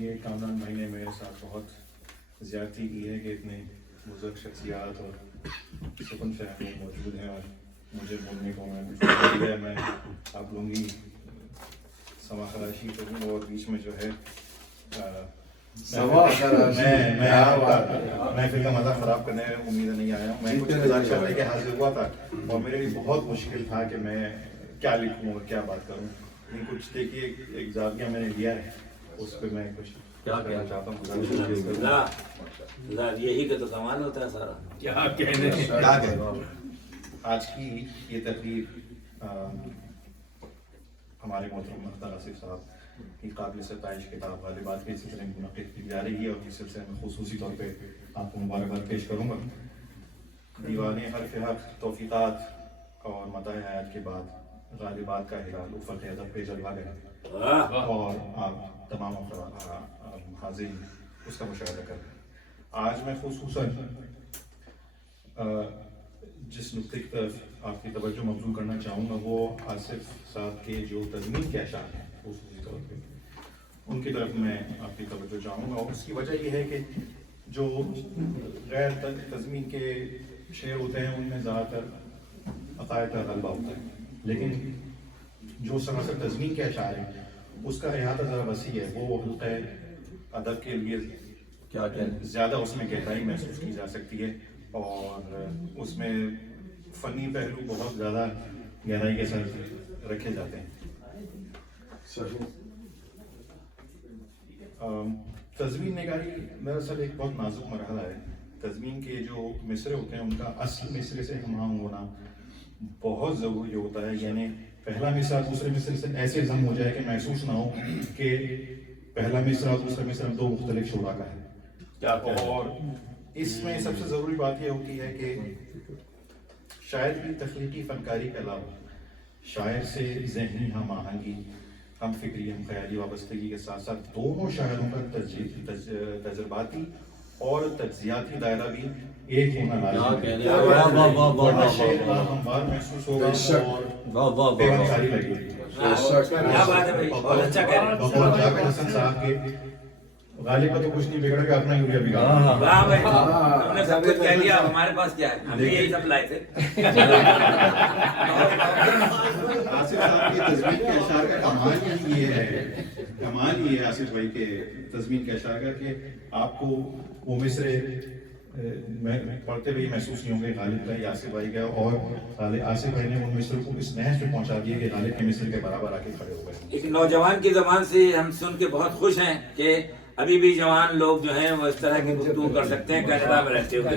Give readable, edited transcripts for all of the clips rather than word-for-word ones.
یہ کامران بھائی نے میرے ساتھ بہت زیادتی کی ہے کہ اتنے بزرگ شخصیات اور سکون فہم موجود ہیں اور مجھے بولنے کو میں آپ لوگوں کی سما خراشی کروں اور بیچ میں جو ہے محفل کا مزہ خراب کرنے میں امید نہیں آیا ہوں. میں کچھ گزارشہ لے کے حاضر ہوا تھا اور میرے لیے بہت مشکل تھا کہ میں کیا لکھوں اور کیا بات کروں. کچھ دیکھیے ایک زاویہ میں نے لیا ہے اس پہ میں کچھ کیا کہنا چاہتا ہوں. یہی کا تو کمال ہوتا ہے سارا. کیا کہنے آج کی یہ تقریب ہمارے محترم مختار آصف صاحب کی قابل ستائش کتاب غالبات کے سلسلے میں منعقد کی جا رہی ہے اور اس سلسلے میں خصوصی طور پہ آپ کو مبارکباد پیش کروں گا. دیوان حرف حق توفیقات اور متاع حیات کے بعد غالبات کا ہلال افق ادب پہ جلوہ گیا اور آپ تمام حاضرین اس کا مشاہدہ کر رہے ہیں. آج میں خصوصاً جس نقطے کی طرف آپ کی توجہ مبذول کرنا چاہوں گا وہ آصف صاحب کے جو تضمین کے اشعار ہیں خصوصی طور پہ ان کی طرف میں آپ کی توجہ چاہوں گا. اور اس کی وجہ یہ ہے کہ جو غیر تضمین کے شعر ہوتے ہیں ان میں زیادہ تر عقائد کا غلبہ ہوتا ہے لیکن جو سراسر تضمین کے اشعار ہیں اس کا احاطہ ذرا وسیع ہے. وہ حلقہ ادب کے لیے کیا زیادہ اس میں گہرائی محسوس کی جا سکتی ہے اور اس میں فنی پہلو بہت زیادہ گہرائی کے ساتھ رکھے جاتے ہیں. تضمین نگاری دراصل ایک بہت نازک مرحلہ ہے. تضمین کے جو مصرے ہوتے ہیں ان کا اصل مصرے سے ہم ہونا بہت ضروری ہوتا ہے. یعنی پہلا مصرع دوسرے مصرے سے ایسے ضم ہو جائے کہ محسوس نہ ہو کہ پہلا مصرع اور دوسرا مصرع دو مختلف شعراء کا ہے. اور اس میں سب سے ضروری بات یہ ہوتی ہے کہ شاعر کی تخلیقی فنکاری کے علاوہ شاعر سے ذہنی ہم آہنگی ہم فکری ہم خیالی وابستگی کے ساتھ ساتھ دونوں شاعروں کا تجرباتی اور تجزیاتی دائرہ بھی ایک ہونا لازم ہے. ورنہ شعر ہموار محسوس ہوگا اور بے انصاری لگے گی. بقول جاوید حسن صاحب کے غالب کا تو کچھ نہیں بگڑ گیا اپنا یوریا بگاڑا. واہ بھائی ہم نے سب کچھ کہہ لیا. ہمارے پاس کیا ہے ہم بھی یہی سب لائے تھے. آصف صاحب کی تضمین کے اشعار کا کمال یہ ہے آصف بھائی کے تضمین کے اشعار کا کہ آپ کو وہ مصرے پڑھتے ہوئے محسوس نہیں ہوں گے غالب کا یا آصف بھائی کا اور آصف بھائی نے ان مصروں کو اس نہج پہ پہنچا دیا کہ غالب کے مصر کے برابر آ کے کھڑے ہو گئے. ایک نوجوان کی زبان سے ہم سن کے بہت خوش ہیں کہ ابھی بھی جوان لوگ جو ہیں وہ اس طرح کی گفتگو کر سکتے ہیں کینیڈا میں رہتے ہوئے.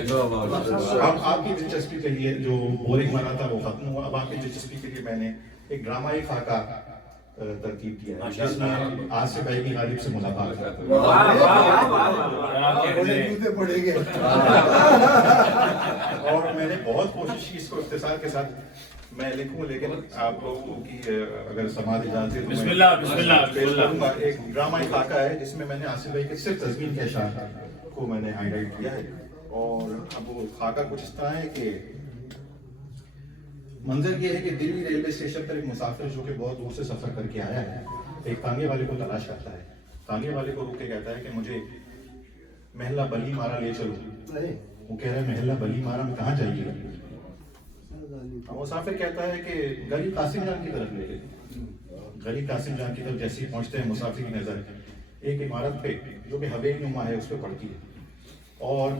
اب آپ کی دلچسپی کے لیے جو بورنگ بنا تھا وہ ختم ہوا. اب آپ کی دلچسپی کے لیے میں نے ایک ڈرامائی خاکہ ترتیب کیا ہے جس میں آصف بھائی کی غالب سے ملاقات ہے. اور میں نے بہت کوشش کی اس کو اختصار کے ساتھ میں لکھوں لیکن آپ لوگوں کی اگر سماعت اجازت ہے بسم اللہ. ایک ڈرامائی خاکہ ہے جس میں نے آصف بھائی کے صرف تضمین کے اشعار کو میں نے ہائی لائٹ کیا ہے. اور اب وہ خاکہ کچھ اس طرح ہے کہ منظر یہ ہے کہ دلی ریلوے اسٹیشن پر ایک مسافر جو کہ بہت دور سے سفر کر کے آیا ہے ایک تانگے والے کو تلاش کرتا ہے. تانگے والے کو روک کے کہتا ہے کہ مجھے محلہ بلی مارا لے چلو. وہ کہہ رہا ہے محلہ بلی مارا میں کہاں جائیے گا؟ مسافر کہتا ہے کہ گلی قاسم جان کی طرف لے گئے. گلی قاسم جان کی طرف جیسے ہی پہنچتے ہیں مسافر کی نظر ایک عمارت پہ جو کہ حویلی نما ہے اس پہ پڑتی ہے اور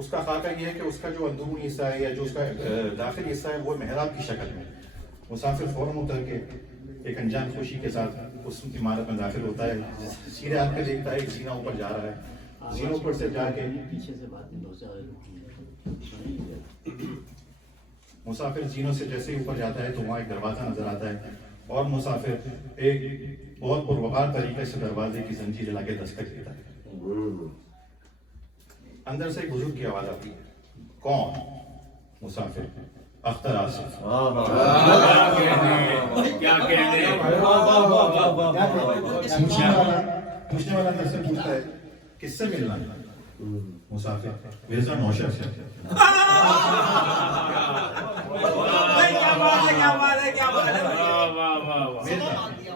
اس کا خاکہ یہ ہے کہ اس کا جو اندرونی حصہ ہے یا جو اس کا داخلی حصہ ہے وہ محراب کی شکل میں. مسافر فوراً اتر کے ایک انجان خوشی کے ساتھ اس عمارت میں داخل ہوتا ہے. سیدھے ہاتھ پہ دیکھتا ہے ایک زینہ اوپر جا رہا ہے. زینوں پر سے جا کے مسافر زینوں سے جیسے ہی اوپر جاتا ہے تو وہاں ایک دروازہ نظر آتا ہے اور مسافر ایک بہت پروقار طریقے سے دروازے کی زنجیر ہلا کے دستک دیتا ہے. اندر سے ایک بزرگ کی آواز آتی ہے. کون؟ مسافر. اختر آصف. پوچھنے والا اندر سے پوچھتا ہے کس سے ملنا ہے؟ مسافر. مرزا نوشر سے.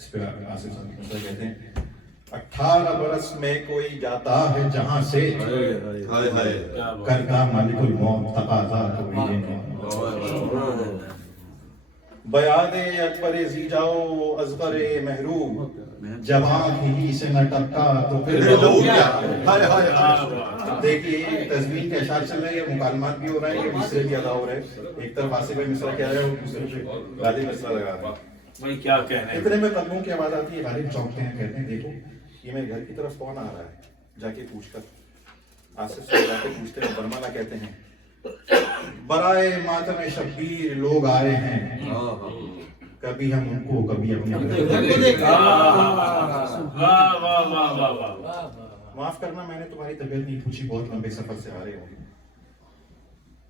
اس پہ آصف صاحب مصرع کہتے ہیں 18 برس میں کوئی جاتا ہے جہاں سے کرتا مالک الموت تقاضا کوئی بیاد اکبر زی جاؤ اصغر محروب جوان ہی سے نہ ٹپکا تو پھر دیکھیے تزمین کے اشعار چل رہے ہیں، مکالمات بھی ہو رہے ہیں، یہ مصرے بھی ادا ہو رہے ہیں. ایک طرف آصف بھائی مصرع کہہ رہے ہیں اور دوسرے پہ غالب مصرع لگا رہے ہیں. بھائی کیا کہنے اتنے میں قدموں کی آواز آتی ہے، غالب چونکتے ہیں، کہتے ہیں دیکھو یہ میرے گھر کی طرف کون آ رہا ہے. جا کے پوچھ کر آصف سے جا کے پوچھتے ہیں، برملا کہتے ہیں برائے ماتم شبیر لوگ آئے ہیں، کبھی ہم ان کو کبھی اپنے معاف کرنا میں نے تمہاری طبیعت نہیں پوچھی، بہت لمبے سفر سے آ رہے ہو.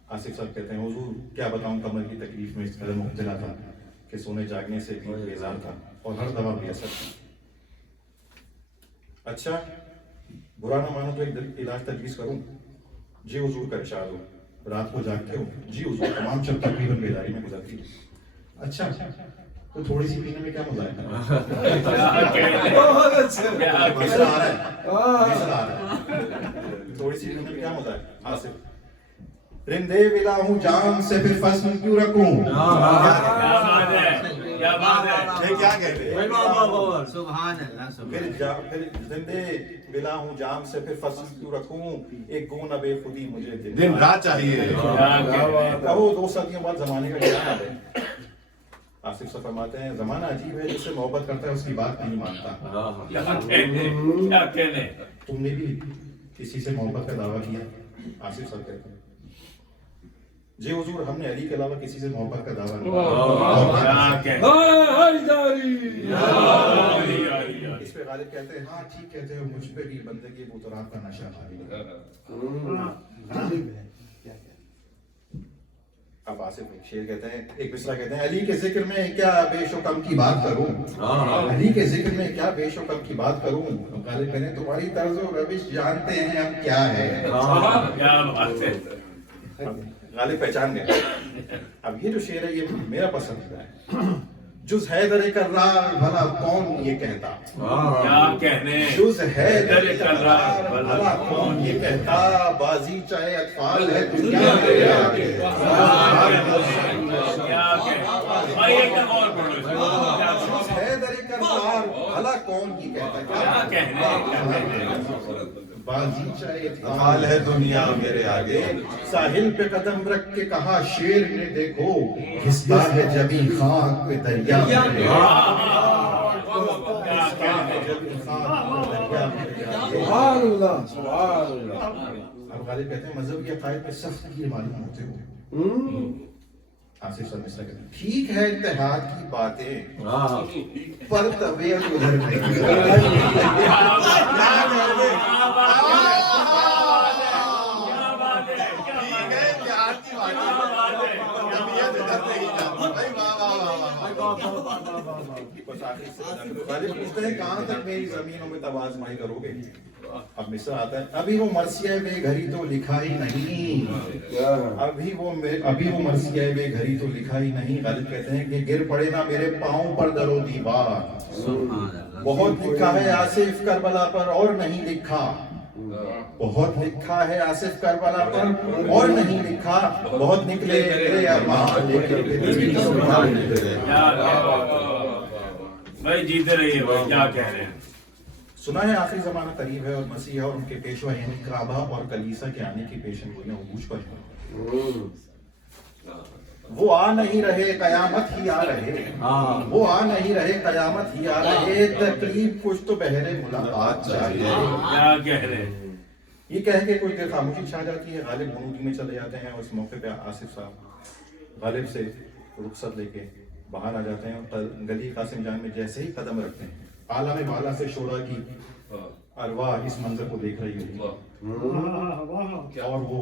آصف صاحب کہتے ہیں حضور کیا بتاؤں کمر کی تکلیف میں اس قدر مبتلا تھا کہ سونے جاگنے سے بھی بیزار تھا اور ہر دوا بھی اثر تھا. اچھا برا نہ مانو تو ایک علاج تجویز کروں؟ جی حضور کا ارشاد ہو. رات کو جاگتے ہو؟ جی حضور تمام شب تقریباً بیداری میں گزرتی ہے. اچھا تو تھوڑی سی پینے میں کیا مزہ ہے؟ مزہ آ رہا ہے، تھوڑی سی پینے میں کیا مزہ ہے؟ آصف رندے ولا ہوں جان سے پھر فصل کیوں رکھوں؟ کیا بات ہے یہ کیا کہتے ہیں؟ سبحان اللہ پھر زندے بلا ہوں جام سے پھر فصل کیوں رکھوں، ایک گون بے خودی مجھے دن رات چاہیے. کہو 2 صدیوں بعد زمانے کا کیا حال ہے. آصف صاحب فرماتے ہیں زمانہ عجیب ہے، جس سے محبت کرتا ہے اس کی بات نہیں مانتا. کیا کہنے تم نے بھی کسی سے محبت کا دعویٰ کیا؟ آصف صاحب کہتے ہیں جی حضور ہم نے علی کے علاوہ کسی سے محبت کا دعویٰ نہیں کیا. اس پہ غالب کہتے ہیں ہاں ٹھیک کہتے ہو، مجھ پہ بھی بندگی بطرات کا نشہ حاوی ہے. اب آصف ایک شعر کہتے ہیں، ایک مصرع کہتے ہیں علی کے ذکر میں کیا بیش و کم کی بات کروں، علی کے ذکر میں کیا بیش و کم کی بات کروں. غالب کہتے ہیں تمہاری طرز و روش جانتے ہیں اب کیا ہے. کیا بات ہے. غالب پہچان گئے. اب یہ جو شعر ہے یہ میرا پسندیدہ ہے. جز حیدر کرار بھلا کون یہ کہتا، کیا کہنے جز حیدر کرار بھلا کون یہ کہتا، بازی چاہے اطفال ہے دنیا میرے آگے. کیا کہنے بھائی ایک دم اور پڑھو. جز حیدر کرار بھلا کون یہ کہتا، کیا کہنے بازی چاہے اطفال ہے دنیا میرے آگے. ساحل پہ قدم رکھ کے کہا شیر نے دیکھو گھستا ہے جبھی خاک پہ دریا میرے آگے. اب غالب کہتے ہیں مذہبی عقائد پہ سخت کی معلوم ہوتے ہو. آصف صاحب مصرع کہتے ہیں ٹھیک ہے اتحاد کی باتیں پر طبیعت ادھر غالب پوچھتے ہیں کہاں تک میری زمینوں میں توازمائی کرو گے. اب مصرع آتا ہے ابھی وہ مرثیہ بے گھری تو لکھا ہی نہیں، ابھی وہ مرثیہ بے گھری تو لکھا ہی نہیں. غالب کہتے ہیں کہ گر پڑے نا میرے پاؤں پر در و دیوار، بہت لکھا ہے آصف کربلا پر اور نہیں لکھا، بہت لکھا ہے آصف کربلا پر اور نہیں لکھا، بہت نکلے میرے ارمان بھائی جیتے رہیے بھائی. کیا کہہ رہے ہیں. سنا ہے آخری زمانہ قریب ہے اور مسیح اور ان کے پیشوا یعنی کعبہ اور کلیسا کے آنے کی پیشن گوئیاں عروج پر ہیں. وہ آ نہیں رہے قیامت ہی آ رہے، وہ آ نہیں رہے قیامت ہی آ رہے، تقریب کچھ تو بہرے ملاقات چاہیے. کیا کہہ رہے ہیں. یہ کہہ کے کچھ دیر خاموشی چھا جاتی ہے. غالب غنودی میں چلے جاتے ہیں اور اس موقع پہ آصف صاحب غالب سے رخصت لے کے باہر آ جاتے ہیں اور گلی قاسم جان میں جیسے ہی قدم رکھتے ہیں عالم بالا سے شعراء کی ارواح اس منظر کو دیکھ رہی ہوتی اور وہ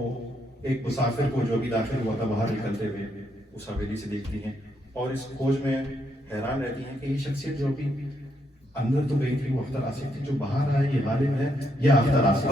ایک مسافر کو جو بھی داخل ہوا تھا باہر نکلتے ہوئے اس حویلی سے دیکھتی ہیں اور اس کھوج میں حیران رہتی ہیں کہ یہ شخصیت جو بھی اندر تو گئی تھی وہ اختر آصف تھی، جو باہر آئی یہ غالب ہے یا اختر آصف.